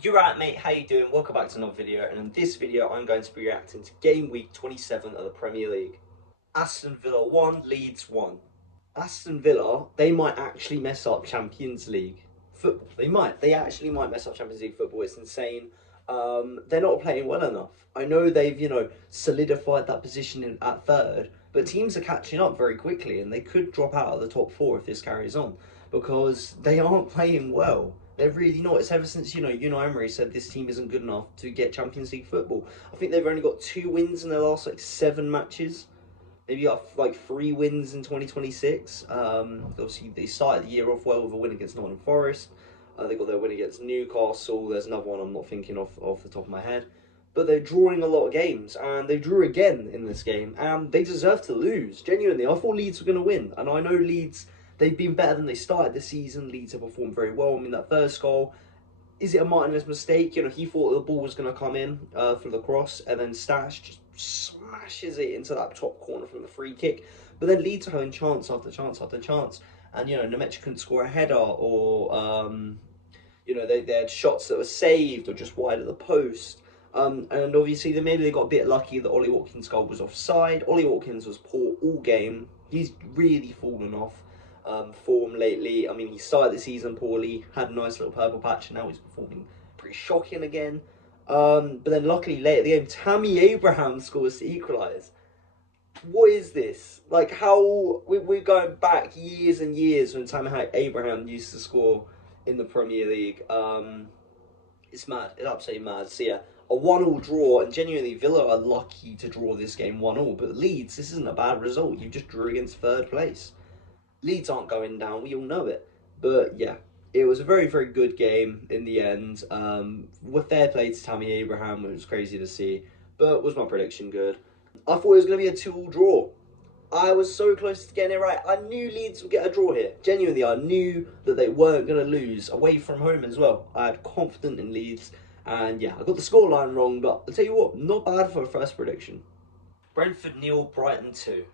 You're right, mate. How you doing? Welcome back to another video. And in this video, I'm going to be reacting to game week 27 of the Premier League. Aston Villa 1, Leeds 1. Aston Villa, they might actually mess up Champions League football. They might. They actually might mess up Champions League football. It's insane. They're not playing well enough. I know they've, solidified that position at third, but teams are catching up very quickly and they could drop out of the top four if this carries on because they aren't playing well. They're really not. It's ever since, Unai Emery said this team isn't good enough to get Champions League football. I think they've only got 2 wins in their last, 7 matches. They've got, 3 wins in 2026. Obviously, they started the year off well with a win against Nottingham Forest. They got their win against Newcastle. There's another one I'm not thinking of off the top of my head. But they're drawing a lot of games, and they drew again in this game, and they deserve to lose. Genuinely, I thought Leeds were going to win, and I know Leeds, they've been better than they started the season. Leeds have performed very well. I mean, that first goal, is it a Martinez mistake? He thought the ball was going to come in for the cross, and then Stash just smashes it into that top corner from the free kick. But then Leeds are having chance after chance after chance, and Nemecha couldn't score a header, or they had shots that were saved or just wide of the post. And obviously, maybe they got a bit lucky that Ollie Watkins' goal was offside. Ollie Watkins was poor all game. He's really fallen off form lately. I mean, he started the season poorly, had a nice little purple patch, and now he's performing pretty shocking again. But then luckily, late at the game, Tammy Abraham scores to equalise. What is this? How we're going back years and years when Tammy Abraham used to score in the Premier League. It's mad. It's absolutely mad. So yeah, a 1-1 draw, and genuinely Villa are lucky to draw this game 1-1. But Leeds, this isn't a bad result. You just drew against third place. Leeds aren't going down. We all know it. But yeah, it was a very, very good game in the end. With fair play to Tammy Abraham, it was crazy to see. But was my prediction good? I thought it was going to be a 2-2 draw. I was so close to getting it right. I knew Leeds would get a draw here. Genuinely, I knew that they weren't going to lose away from home as well. I had confidence in Leeds. And yeah, I got the scoreline wrong, but I'll tell you what, not bad for a first prediction. Brentford 0, Brighton 2.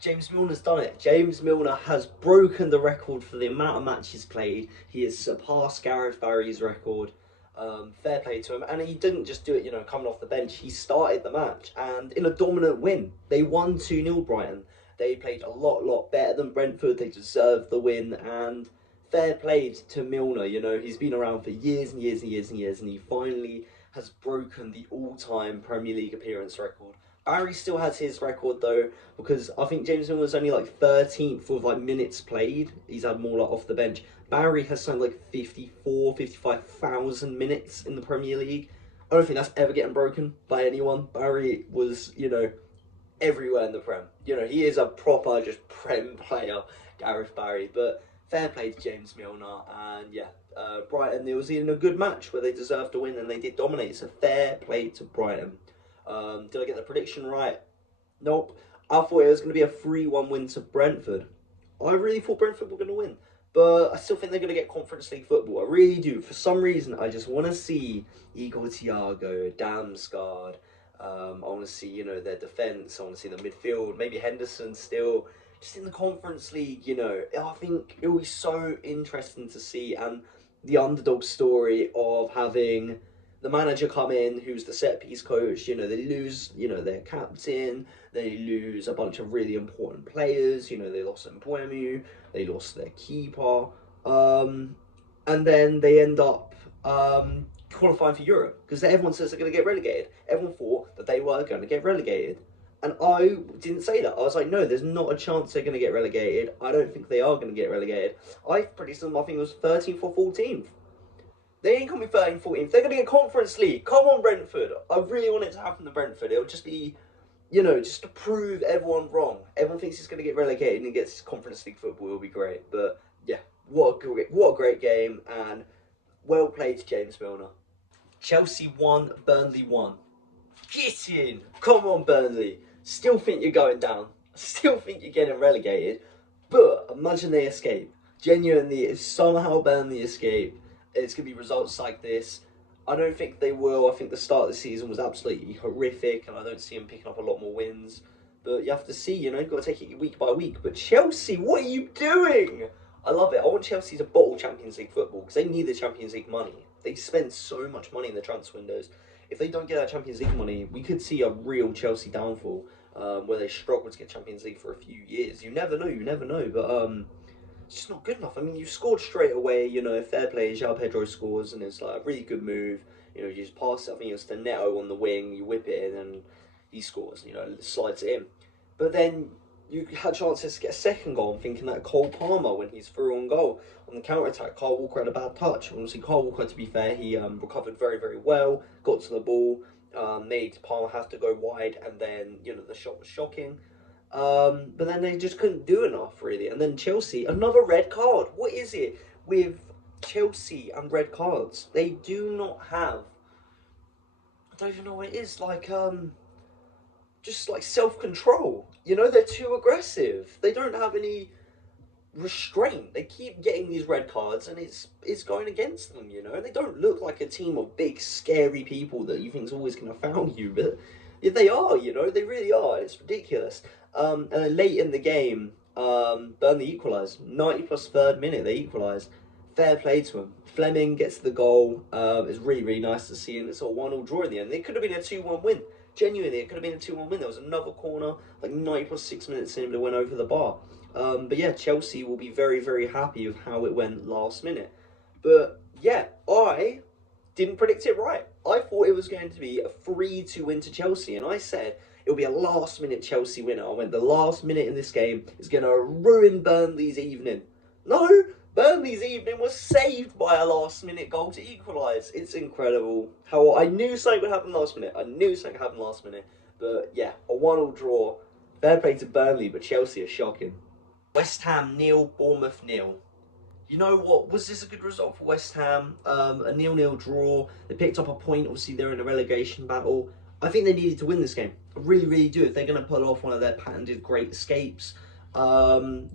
James Milner's done it. James Milner has broken the record for the amount of matches played. He has surpassed Gareth Barry's record. Fair play to him. And he didn't just do it, coming off the bench. He started the match, and in a dominant win. They won 2-0 Brighton. They played a lot better than Brentford. They deserved the win, and fair play to Milner. He's been around for years and years and years and years, and he finally has broken the all-time Premier League appearance record. Barry still has his record though, because I think James Milner's only 13th with minutes played. He's had more off the bench. Barry has signed 55,000 minutes in the Premier League. I don't think that's ever getting broken by anyone. Barry was, everywhere in the Prem. He is a proper just Prem player, Gareth Barry. But fair play to James Milner, and yeah, Brighton, it was in a good match where they deserved to win and they did dominate. So fair play to Brighton. Did I get the prediction right? Nope. I thought it was going to be a 3-1 win to Brentford. I really thought Brentford were going to win. But I still think they're going to get Conference League football. I really do. For some reason, I just want to see Igor Thiago, Damsgaard. I want to see, their defence. I want to see the midfield. Maybe Henderson still. Just in the Conference League, I think it will be so interesting to see. And the underdog story of having the manager come in, who's the set piece coach. They lose, their captain. They lose a bunch of really important players. They lost Mpoemu. They lost their keeper. And then they end up qualifying for Europe because everyone says they're going to get relegated. Everyone thought that they were going to get relegated. And I didn't say that. I was like, no, there's not a chance they're going to get relegated. I don't think they are going to get relegated. I predicted them, I think it was 13th or 14th. They ain't coming 13th, 14th. They're going to get Conference League. Come on, Brentford. I really want it to happen to Brentford. It'll just be, just to prove everyone wrong. Everyone thinks he's going to get relegated and he gets Conference League football. It'll be great. But yeah, what a great game, and well played to James Milner. Chelsea 1, Burnley 1. Get in. Come on, Burnley. Still think you're going down. Still think you're getting relegated. But imagine they escape. Genuinely, if somehow Burnley escape, it's going to be results like this. I don't think they will. I think the start of the season was absolutely horrific, and I don't see them picking up a lot more wins. But you have to see, you've got to take it week by week. But Chelsea, what are you doing? I love it. I want Chelsea to bottle Champions League football because they need the Champions League money. They spend so much money in the transfer windows. If they don't get that Champions League money, we could see a real Chelsea downfall where they struggle to get Champions League for a few years. You never know, but it's just not good enough. I mean, you scored straight away, fair play. João Pedro scores, and it's like a really good move. You just pass it, I think it was to Neto on the wing, you whip it in, and he scores, slides it in. But then you had chances to get a second goal. I'm thinking that Cole Palmer, when he's through on goal, on the counter-attack, Kyle Walker had a bad touch. Obviously, Kyle Walker, to be fair, he recovered very, very well, got to the ball, made Palmer have to go wide, and then, the shot was shocking. But then they just couldn't do enough, really. And then Chelsea, another red card. What is it with Chelsea and red cards? They do not have, I don't even know what it is, just like self-control. They're too aggressive. They don't have any restraint. They keep getting these red cards and it's going against them, They don't look like a team of big, scary people that you think is always going to foul you, but yeah, they are, they really are. It's ridiculous. And then late in the game, Burnley equalised. 90 plus third minute, they equalised. Fair play to him. Fleming gets the goal. It's really, really nice to see, and it's a 1-1 draw in the end. It could have been a 2-1 win. Genuinely, it could have been a 2-1 win. There was another corner, like 90 plus 6 minutes in, but it went over the bar. But yeah, Chelsea will be very, very happy with how it went last minute. But yeah, I didn't predict it right. I thought it was going to be a 3-2 win to Chelsea, and I said it'll be a last-minute Chelsea winner. I went, the last minute in this game is going to ruin Burnley's evening. No, Burnley's evening was saved by a last-minute goal to equalise. It's incredible how I knew something would happen last minute. But yeah, a 1-1 draw. Fair play to Burnley, but Chelsea are shocking. West Ham 0, Bournemouth 0. You know what? Was this a good result for West Ham? A 0-0 draw. They picked up a point. Obviously, they're in a relegation battle. I think they needed to win this game. I really, really do. If they're going to pull off one of their patented great escapes, dropping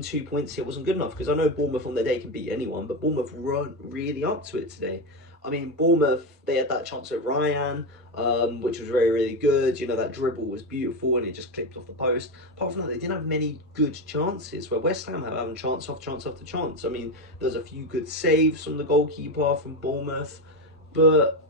2 points here wasn't good enough, because I know Bournemouth on their day can beat anyone, but Bournemouth weren't really up to it today. I mean, Bournemouth, they had that chance at Ryan, which was very, really good. That dribble was beautiful and it just clipped off the post. Apart from that, they didn't have many good chances, where West Ham have having chance after chance. I mean, there's a few good saves from the goalkeeper from Bournemouth, but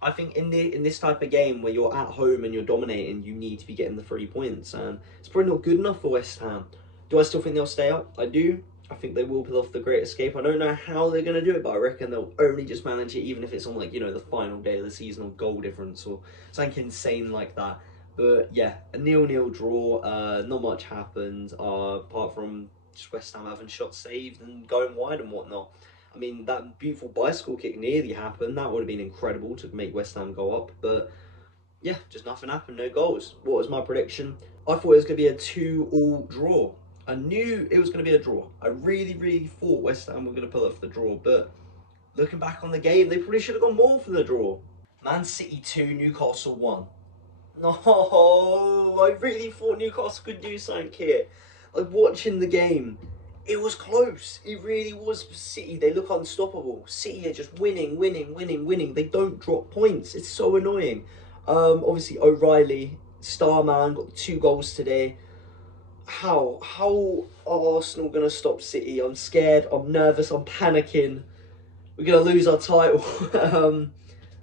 I think in this type of game where you're at home and you're dominating, you need to be getting the 3 points, and it's probably not good enough for West Ham. Do I still think they'll stay up? I do. I think they will pull off the great escape. I don't know how they're going to do it, but I reckon they'll only just manage it, even if it's on the final day of the season or goal difference or something insane like that. But yeah, a 0-0 draw. Not much happened apart from just West Ham having shots saved and going wide and whatnot. I mean, that beautiful bicycle kick nearly happened. That would have been incredible to make West Ham go up. But yeah, just nothing happened. No goals. What was my prediction? I thought it was going to be a 2-2 draw. I knew it was going to be a draw. I really, really thought West Ham were going to pull off the draw. But looking back on the game, they probably should have gone more for the draw. Man City 2, Newcastle 1. No, I really thought Newcastle could do something here. Like, watching the game, it was close. It really was. City, they look unstoppable. City are just winning. They don't drop points. It's so annoying. Obviously, O'Reilly, Starman, got 2 goals today. How are Arsenal going to stop City? I'm scared. I'm nervous. I'm panicking. We're going to lose our title.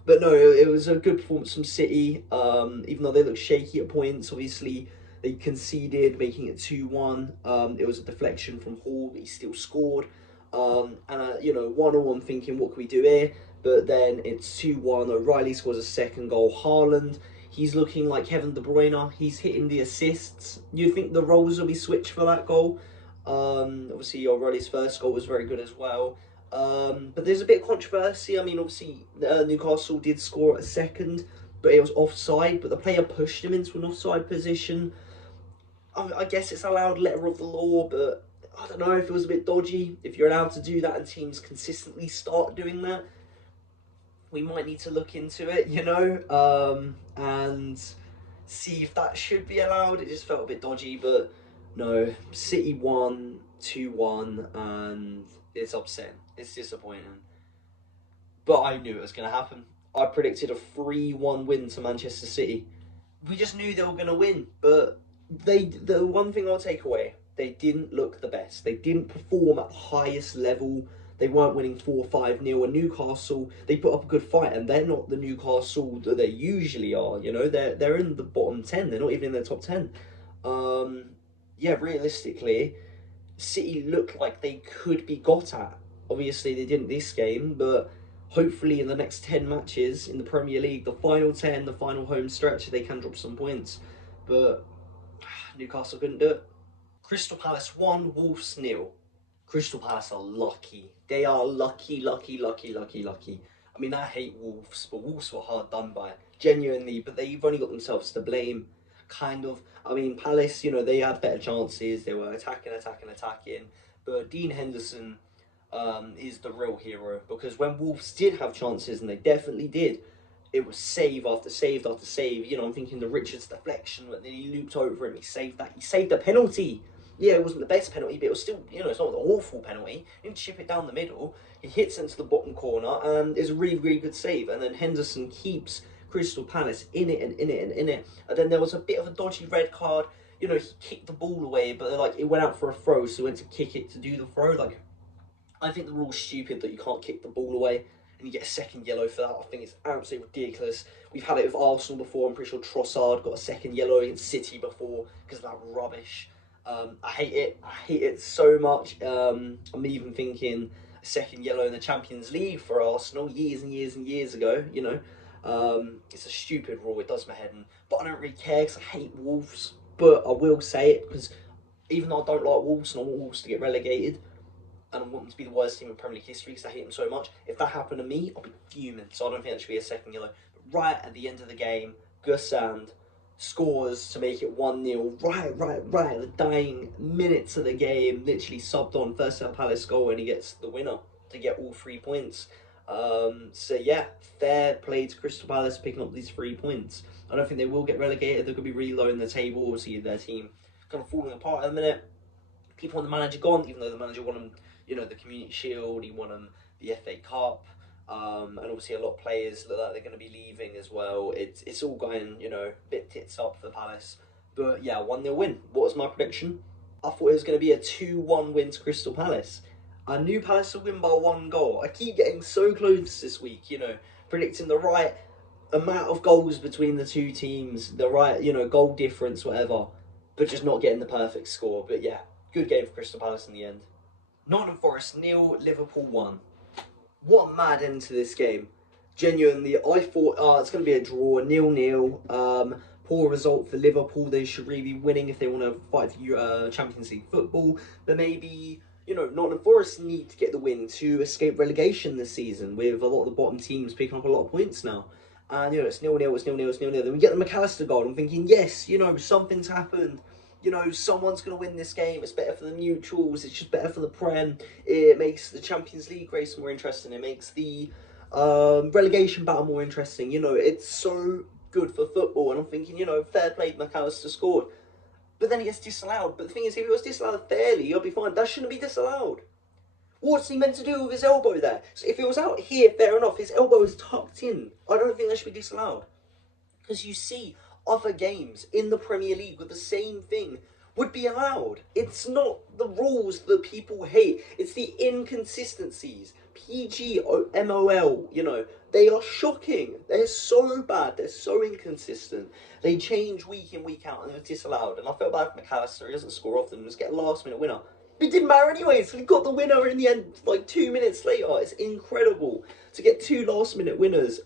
But no, it was a good performance from City. Even though they looked shaky at points, obviously they conceded, making it 2-1. It was a deflection from Hall, but he still scored. And 1-1, I'm thinking, what can we do here? But then it's 2-1. O'Reilly scores a second goal. Haaland, he's looking like Kevin De Bruyne. He's hitting the assists. You think the roles will be switched for that goal? Obviously, O'Reilly's first goal was very good as well. But there's a bit of controversy. I mean, obviously, Newcastle did score at a second, but it was offside. But the player pushed him into an offside position. I guess it's allowed letter of the law, but I don't know if it was a bit dodgy. If you're allowed to do that and teams consistently start doing that, we might need to look into it, and see if that should be allowed. It just felt a bit dodgy, but no, City won 2-1, and it's upsetting. It's disappointing. But I knew it was going to happen. I predicted a 3-1 win to Manchester City. We just knew they were going to win, but the one thing I'll take away, They didn't look the best. They didn't perform at the highest level. They weren't winning 4-5-0. And Newcastle, they put up a good fight, and they're not the Newcastle that they usually are. You know, they're in the bottom 10. They're not even in the top 10. Yeah, realistically, City looked like they could be got at. Obviously, they didn't this game, but hopefully in the next 10 matches in the Premier League, the final 10, the final home stretch, they can drop some points. But Newcastle couldn't do it. Crystal Palace 1, Wolves 0. Crystal Palace are lucky. They are lucky. I mean, I hate Wolves, but Wolves were hard done by. Genuinely, but they've only got themselves to blame. Kind of. I mean, Palace, you know, they had better chances. They were attacking. But Dean Henderson is the real hero, because when Wolves did have chances, and they definitely did, it was save after save after save. You know, I'm thinking the Richards deflection, but then he looped over him. He saved that. He saved a penalty. Yeah, it wasn't the best penalty, but it was still, you know, it's not an awful penalty. He didn't chip it down the middle. He hits into the bottom corner, and it's a really good save. And then Henderson keeps Crystal Palace in it. And then there was a bit of a dodgy red card. You know, he kicked the ball away, but like it went out for a throw, so he went to kick it to do the throw. Like, I think the rule's stupid that you can't kick the ball away and you get a second yellow for that. I think it's absolutely ridiculous. We've had it with Arsenal before. I'm pretty sure Trossard got a second yellow against City before because of that rubbish. I hate it. I hate it so much. I'm even thinking a second yellow in the Champions League for Arsenal years and years ago. You know, it's a stupid rule. It does my head in. But I don't really care because I hate Wolves. But I will say it because even though I don't like Wolves and I want Wolves to get relegated, and I want them to be the worst team in Premier League history because I hate them so much. If that happened to me, I'll be fuming. So I don't think that should be a second yellow. But right at the end of the game, Gussand scores to make it 1-0. Right at the dying minutes of the game, literally subbed on first Palace goal, and he gets the winner to get all 3 points. So yeah, fair play to Crystal Palace picking up these 3 points. I don't think they will get relegated. They're going to be really low in the table. Obviously, their team kind of falling apart at the minute. People want the manager gone, even though the manager won them, you know, the Community Shield, he won them the FA Cup, and obviously a lot of players look like they're going to be leaving as well. It's all going, you know, a bit tits up for the Palace. But yeah, 1-0 win. What was my prediction? I thought it was going to be a 2-1 win to Crystal Palace. I knew Palace would win by 1 goal. I keep getting so close this week, you know, predicting the right amount of goals between the two teams, the right, you know, goal difference, whatever, but just not getting the perfect score. But yeah, good game for Crystal Palace in the end. Nottingham Forest 0, Liverpool 1. What a mad end to this game. Genuinely, I thought it's going to be a draw, 0-0. Poor result for Liverpool. They should really be winning if they want to fight for Champions League football. But maybe, you know, Nottingham Forest need to get the win to escape relegation this season, with a lot of the bottom teams picking up a lot of points now. And, you know, it's 0-0. Then we get the McAllister goal. I'm thinking, yes, you know, something's happened. You know, someone's going to win this game. It's better for the neutrals. It's just better for the Prem. It makes the Champions League race more interesting. It makes the relegation battle more interesting. You know, it's so good for football. And I'm thinking, you know, fair play, McAllister scored. But then he gets disallowed. But the thing is, if it was disallowed fairly, I'll be fine. That shouldn't be disallowed. What's he meant to do with his elbow there? So if it was out here, fair enough. His elbow is tucked in. I don't think that should be disallowed. Because you see, other games in the Premier League with the same thing would be allowed. It's not the rules that people hate. It's the inconsistencies. PG, MOL, you know, they are shocking. They're so bad. They're so inconsistent. They change week in, week out, and they're disallowed. And I felt bad for McAllister. He doesn't score often. Just get a last-minute winner. But it didn't matter anyway, so he got the winner in the end, like 2 minutes later. It's incredible to get 2 last-minute winners.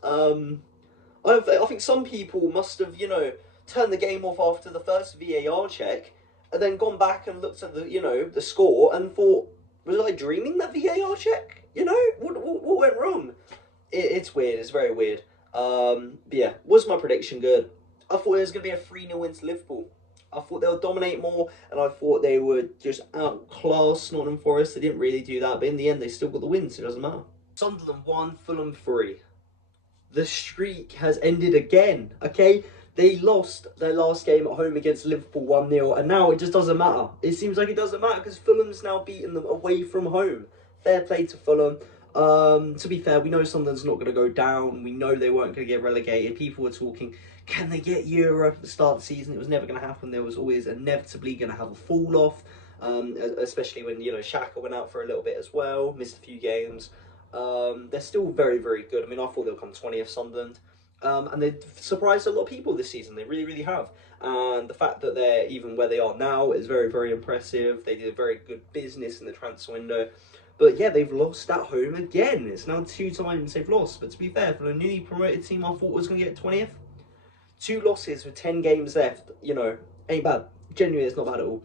I think some people must have, you know, turned the game off after the first VAR check and then gone back and looked at the, you know, the score and thought, was I dreaming that VAR check? You know, what went wrong? It's weird. It's very weird. But yeah, was my prediction good? I thought it was going to be a 3-0 win to Liverpool. I thought they would dominate more, and I thought they would just outclass Nottingham Forest. They didn't really do that, but in the end, they still got the win, so it doesn't matter. Sunderland 1, Fulham 3. The streak has ended again, okay? They lost their last game at home against Liverpool 1-0, and now it just doesn't matter. It seems like it doesn't matter because Fulham's now beaten them away from home. Fair play to Fulham. To be fair, we know Sunderland's not going to go down. We know they weren't going to get relegated. People were talking, can they get Europe at the start of the season? It was never going to happen. There was always inevitably going to have a fall off. especially when, you know, Xhaka went out for a little bit as well, missed a few games. They're still very, very good. I mean, I thought they'll come 20th, Sunderland. And they've surprised a lot of people this season. They really, really have. And the fact that they're even where they are now is very, very impressive. They did a very good business in the transfer window. But yeah, they've lost at home again. It's now 2 times they've lost. But to be fair, for the newly promoted team I thought was going to get 20th, 2 losses with 10 games left, you know, ain't bad. Genuinely, it's not bad at all.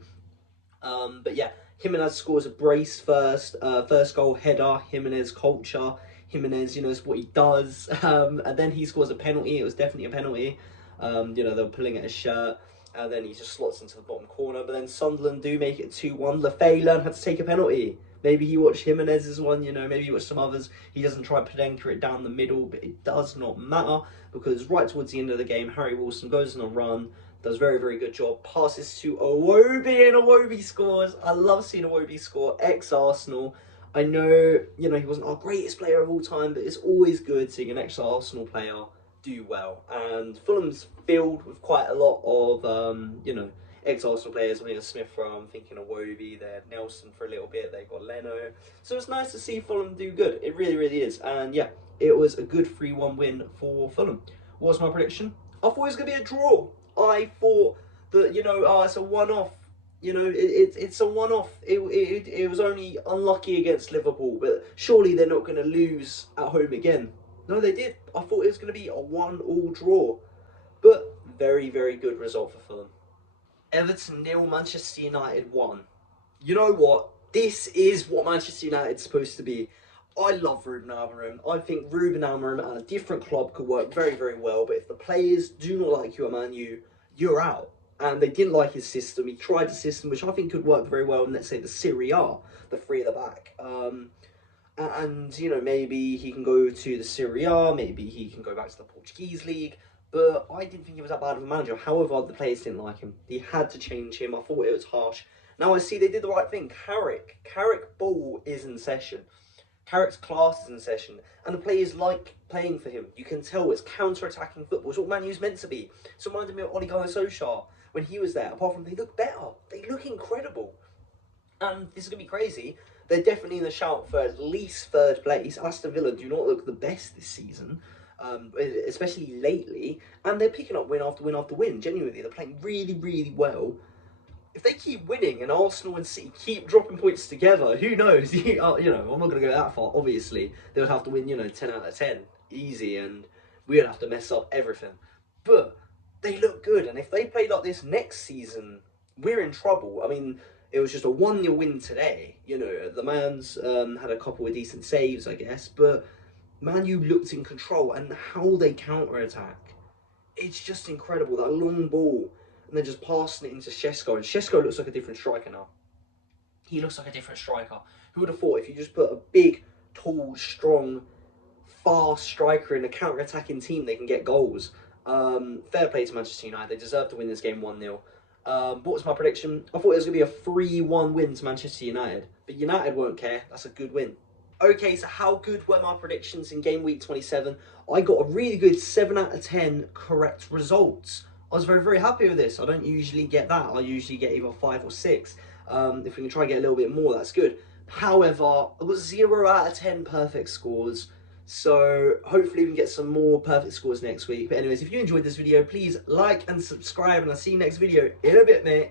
But yeah, Jimenez scores a brace first. First goal, header, Jimenez culture. Jimenez, you know, it's what he does. And then he scores a penalty. It was definitely a penalty. You know, they were pulling at his shirt. And then he just slots into the bottom corner. But then Sunderland do make it 2-1. Lefay learned how to take a penalty. Maybe he watched Jimenez's one, you know, maybe he watched some others. He doesn't try to Penenka it down the middle, but it does not matter because right towards the end of the game, Harry Wilson goes on a run, does a very, very good job, passes to Iwobi, and Iwobi scores. I love seeing Iwobi score, ex-Arsenal. I know, you know, he wasn't our greatest player of all time, but it's always good seeing an ex-Arsenal player do well. And Fulham's filled with quite a lot of, you know, ex-Arsenal players. I think of Smith Rowe, I'm thinking of Iwobi, they had Nelson for a little bit, they got Leno. So it's nice to see Fulham do good. It really, really is. And yeah, it was a good 3-1 win for Fulham. What was my prediction? I thought it was going to be a draw. I thought that, you know, oh, it's a one-off. You know, it's a one-off. It was only unlucky against Liverpool, but surely they're not going to lose at home again. No, they did. I thought it was going to be a 1-1 draw. But very, very good result for Fulham. Everton 0, Manchester United 1. You know what? This is what Manchester United's supposed to be. I love Ruben Amorim. I think Ruben Amorim at a different club could work very, very well. But if the players do not like you at Man U, you're out. And they didn't like his system. He tried a system which I think could work very well in, let's say, the Serie A, the 3 at the back. And, you know, maybe he can go to the Serie A, maybe he can go back to the Portuguese league. But I didn't think he was that bad of a manager. However, the players didn't like him. He had to change him. I thought it was harsh. Now I see they did the right thing. Carrick ball is in session. Carrick's class is in session. And the players like playing for him. You can tell it's counter-attacking football. It's what Man U's meant to be. It's reminded me of Ole Gunnar Solskjaer when he was there. Apart from they look better. They look incredible. And this is going to be crazy. They're definitely in the shout for at least 3rd place. Aston Villa do not look the best this season. Especially lately, and they're picking up win after win after win. Genuinely, they're playing really, really well. If they keep winning and Arsenal and City keep dropping points together, who knows? You know, I'm not going to go that far. Obviously, they would have to win, you know, 10 out of 10, easy, and we would have to mess up everything. But they look good, and if they play like this next season, we're in trouble. I mean, it was just a 1-0 win today. You know, the man's had a couple of decent saves, I guess, but Man U looked in control, and how they counter-attack, it's just incredible. That long ball, and then just passing it into Šeško, and Šeško looks like a different striker now. He looks like a different striker. Who would have thought if you just put a big, tall, strong, fast striker in a counter-attacking team, they can get goals. Fair play to Manchester United. They deserve to win this game 1-0. What was my prediction? I thought it was going to be a 3-1 win to Manchester United, but United won't care. That's a good win. Okay, so how good were my predictions in game week 27? I got a really good 7 out of 10 correct results. I was very, very happy with this. I don't usually get that. I usually get either 5 or 6. If we can try and get a little bit more, that's good. However, I got 0 out of 10 perfect scores. So hopefully we can get some more perfect scores next week. But anyways, if you enjoyed this video, please like and subscribe. And I'll see you next video in a bit, mate.